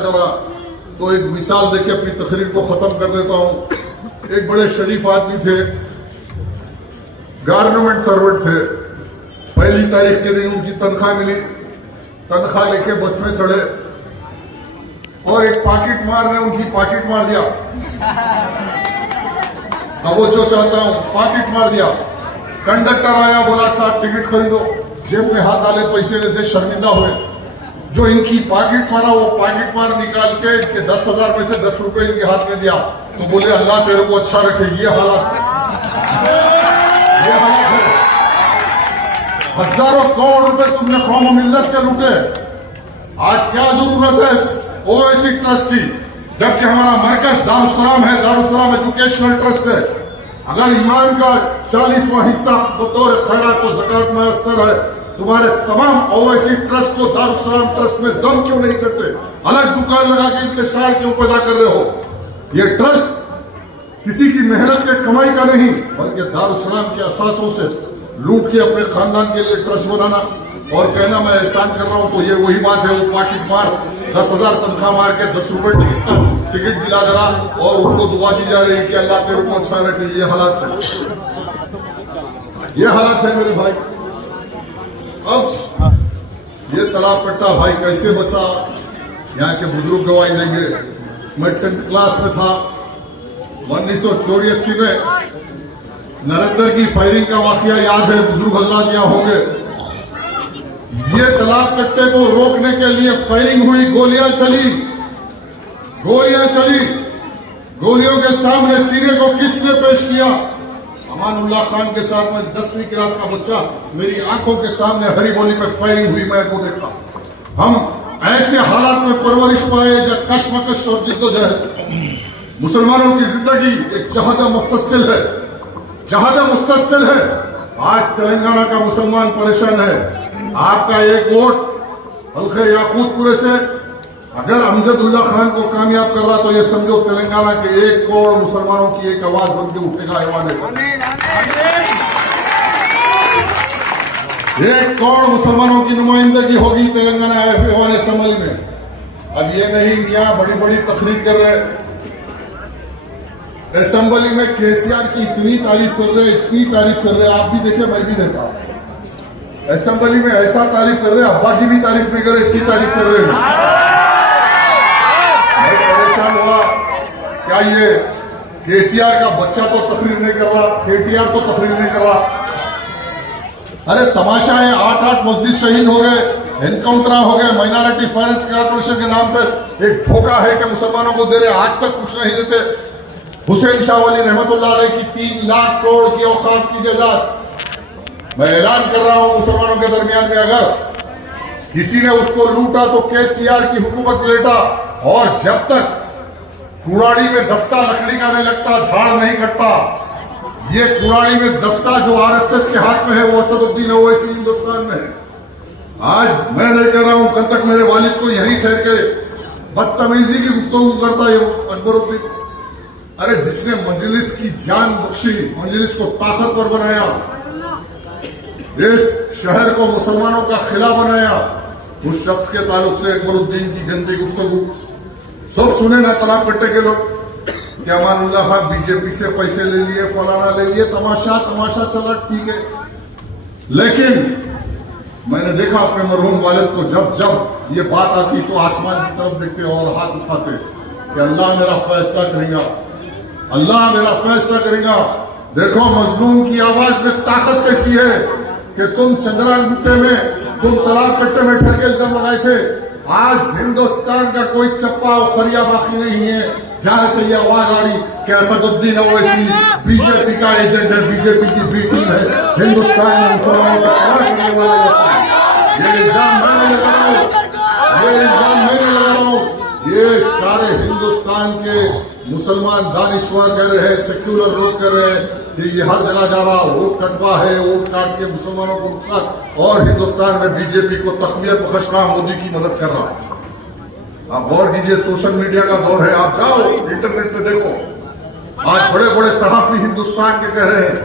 करा, तो एक मिसाल देके अपनी तकरीर को खत्म कर देता हूं। एक बड़े शरीफ आदमी थे, गवर्नमेंट सर्वेंट थे। पहली तारीख के दिन उनकी तनख्वाह मिली, तनख्वाह लेके बस में चढ़े और एक पॉकेट मार ने उनकी पॉकेट मार दिया। अब वो जो चाहता हूं, पॉकेट मार दिया। कंडक्टर आया, बोला साहब टिकट खरीदो, जेब में हाथ डाले, पैसे लेते, शर्मिंदा हुए। जो इनकी पॉकेट मारा वो पॉकेट मार निकाल के इनके 10,000 में से 10 रुपए इनके हाथ में दिया। तो बोले अल्लाह तेरे को अच्छा रखे। ये हालात है। हजारों करोड़ रुपए तुमने कौम मिल्लत के लूटे। आज क्या जरूरत है ओवैसी ट्रस्ट की, जबकि हमारा मरकज दारुस्सलाम है, दारुस्सलाम एजुकेशनल ट्रस्ट है। अगर ईमान का 40वां हिस्सा बतौर खैरात तो ज़कात मुयस्सर है, तुम्हारे तमाम ओवैसी ट्रस्ट को दारुस्सलाम ट्रस्ट में जम क्यों नहीं करते? अलग दुकान लगा के इंतजार क्यों पैदा कर रहे हो? ये ट्रस्ट किसी की मेहनत के कमाई का नहीं, बल्कि दारुस्सलाम के असासों से लूट के अपने खानदान के लिए ट्रस्ट बनाना और कहना मैं एहसान कर रहा हूं। तो ये वही बात है, वो पॉकेट मार 10,000 तनख्वाह मार के 10 रुपए टिकट दिला जरा और उनको दुआ दी जा रही है कि अल्लाह तेरे को अच्छा रखे। ये हालात है, ये हालात है मेरे भाई। अब ये तालाब कट्टा भाई कैसे बसा, यहाँ के बुजुर्ग गवाही देंगे। मैं 10th क्लास में था, 1984 में नरेंद्र की फायरिंग का वाकया याद है, बुजुर्ग हजरात यहाँ होंगे। ये तालाब कट्टे को रोकने के लिए फायरिंग हुई, गोलियां चली, गोलियां चली। गोलियों के सामने सीने को किसने पेश किया? अमानुल्लाह खान के साथ में 10वीं क्लास का बच्चा, मेरी आंखों के सामने हरी गोली पे फायरिंग हुई, मैं को देखा। हम ऐसे हालात में परवरिश पाए जब कशमकश और जिद्दोजहद। मुसलमानों की जिंदगी एक जहादा मुस्तसिल है, जहादा मुस्तसिल है। आज तेलंगाना का मुसलमान परेशान है। आपका एक वोट हल्के याकूतपुरे से अगर अमजदुल्ला खान को कामयाब कर रहा तो ये समझो तेलंगाना के 1 करोड़ मुसलमानों की एक आवाज बनकर उठेगा ऐवान पर। 1 करोड़ मुसलमानों की नुमाइंदगी होगी तेलंगाना ऐवान असम्बली में। अब ये नहीं यहाँ बड़ी बड़ी तकरीर कर रहे, असेंबली में केसीआर की इतनी तारीफ कर रहे, इतनी तारीफ कर रहे, आप भी देखे मैं भी देखा। असेंबली में ऐसा तारीफ कर रहे, अब्बा की भी तारीफ नहीं कर रहे, इतनी तारीफ कर रहे हैं। मैं परेशान हुआ, क्या ये केसीआर का बच्चा तो तकरीर नहीं कर रहा, केटीआर तो तकरीर नहीं कर रहा? अरे तमाशा है, 8 मस्जिद शहीद हो गए, एनकाउंटर हो गए, माइनॉरिटी फाइनेंस कॉर्पोरेशन के नाम पर एक धोखा है कि मुसलमानों को दे रहे, आज तक कुछ नहीं देते। हुसैन शाह वली रहमतुल्लाह अलैह की 3 लाख करोड़ की औकात की जायदाद, मैं ऐलान कर रहा हूं मुसलमानों के दरमियान में अगर किसी ने उसको लूटा तो केसीआर की हुकूमत लेटा। और जब तक कुड़ाड़ी में दस्ता लकड़ी का नहीं लगता, झाड़ नहीं कटता। ये कुड़ाड़ी में दस्ता जो आरएसएस के हाथ में है वो असदुद्दीन ओवैसी हिंदुस्तान में है। आज मैं नहीं कह रहा हूं, कल तक मेरे वालिद को यहीं ठहर के बदतमीजी की गुफ्तगू करता है अकबरुद्दीन। अरे जिसने मजलिस की जान बख्शी, मजलिस को ताकतवर बनाया, इस शहर को मुसलमानों का खिला बनाया, उस शख्स के ताल्लुक से अकबरुद्दीन की गंदी गुफ्तगू सब सुने ना तालाब कट्टे के लोग। क्या अमानुल्लाह खान बीजेपी से पैसे ले लिए, फलाना ले लिए, तमाशा तमाशा चला, ठीक है। लेकिन मैंने देखा अपने मरहूम वालिद को, जब जब ये बात आती तो आसमान की तरफ देखते और हाथ उठाते कि अल्लाह मेरा फैसला करेगा, अल्लाह मेरा फैसला करेगा। देखो मजलूम की आवाज में ताकत कैसी है कि तुम चंद्रान गुट्टे में, तुम तालाब कट्टे में ठहर के इल्जाम लगाए थे। आज हिंदुस्तान का कोई चप्पा और फरिया बाकी नहीं है जहां से ये आवाज आ रही कि असदुद्दीन ओवैसी बीजेपी का एजेंट है, बीजेपी की बी टीम है, हिंदुस्तान में मुसलमानों का खड़ा करने वाला। ये इल्जाम मैं नहीं लगा रहा हूं, ये इल्जाम मैं नहीं लगा रहा हूं, ये सारे हिंदुस्तान के मुसलमान दानिश्वर कह रहे हैं, सेक्युलर लोग कह रहे हैं कि ये हर जगह जा रहा वोट कटवा है, वोट काट के मुसलमानों को नुकसान और हिंदुस्तान में बीजेपी को तकवीयत बख्श रहा, मोदी की मदद कर रहा। आप गौर कीजिए, सोशल मीडिया का दौर है, आप जाओ इंटरनेट पे देखो। आज बड़े बड़े सहाफी हिंदुस्तान के कह रहे हैं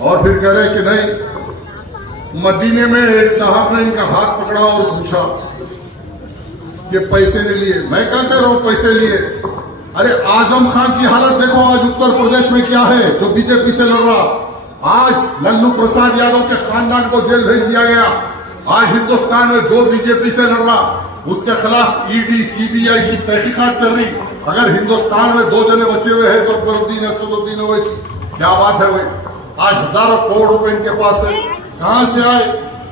और फिर कह रहे हैं कि नहीं। मदीने में एक साहब ने इनका हाथ पकड़ा और पूछा कि पैसे नहीं लिए। मैं क्या कह रहा हूं पैसे लिए? अरे आजम खान की हालत देखो आज उत्तर प्रदेश में क्या है, जो बीजेपी से लड़ रहा। आज लल्लू प्रसाद यादव के खानदान को जेल भेज दिया गया। आज हिंदुस्तान में जो बीजेपी से लड़ रहा उसके खिलाफ ईडी सीबीआई की तहकीकात चल रही। अगर हिंदुस्तान में 2 जने बचे हुए हैं तो अकबरुद्दीन असदुद्दीन ओवैसी, क्या बात है भाई। आज हजारों करोड़ रुपए इनके पास है, कहां से आए?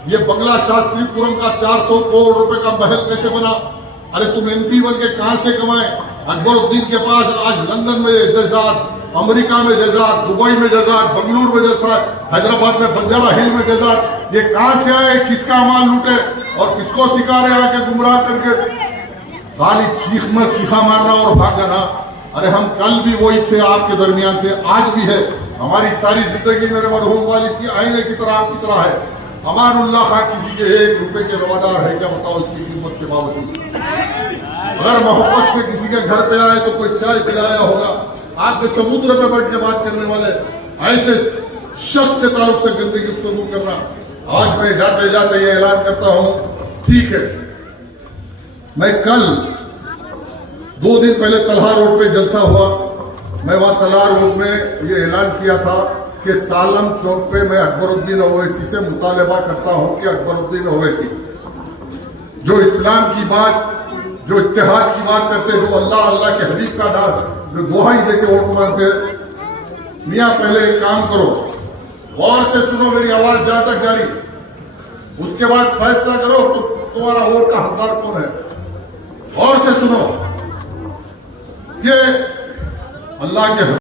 ये बंगला शास्त्रीपुरम का 400 करोड़ रुपए का महल कैसे बना? अरे तुम एमपी बन के कहां से कमाए? अकबरुद्दीन के पास आज लंदन में जायदाद, अमेरिका में जायदाद, दुबई में जायदाद, बंगलुरु में जायदाद, हैदराबाद में बंजारा हिल में जायदाद। ये कहां से आए? किसका माल लूटे और किसको सिखा रहे आके गुमराह करके? खाली चीखा मारना और भाग जाना। अरे हम कल भी वही थे, आपके दरमियान थे, आज भी है। हमारी सारी जिंदगी मेरे मरहूम वालिद की आईने की तरह आपकी तरह है। अमानुल्लाह खां किसी के 1 रुपए के रवादार है क्या? बताओ इसकी कीमत के बावजूद। अगर मोहब्बत से किसी के घर पे आए तो कोई चाय पिलाया होगा। आपके चबूतरे पे बैठ के बात करने वाले ऐसे शख्स के ताल्लुक से गंदगी गुफ्तगू करना। आज मैं जाते जाते ये ऐलान करता हूं, ठीक है, मैं कल 2 दिन पहले तलहा रोड पे जलसा हुआ। मैं वहां तलहा रोड में ये ऐलान किया था कि सालम चौक पे मैं अकबरुद्दीन ओवैसी से मुतालबा करता हूं कि अकबरुद्दीन ओवैसी जो इस्लाम की बात, जो इत्तेहाद की बात करते, जो अल्लाह अल्लाह के हबीब का नाम, जो दुआई देके वोट मांगते, मियां पहले एक काम करो, गौर से सुनो मेरी आवाज जहां तक जारी, उसके बाद फैसला करो तो तुम्हारा वोट का हकदार कौन है। गौर से सुनो, ये अल्लाह के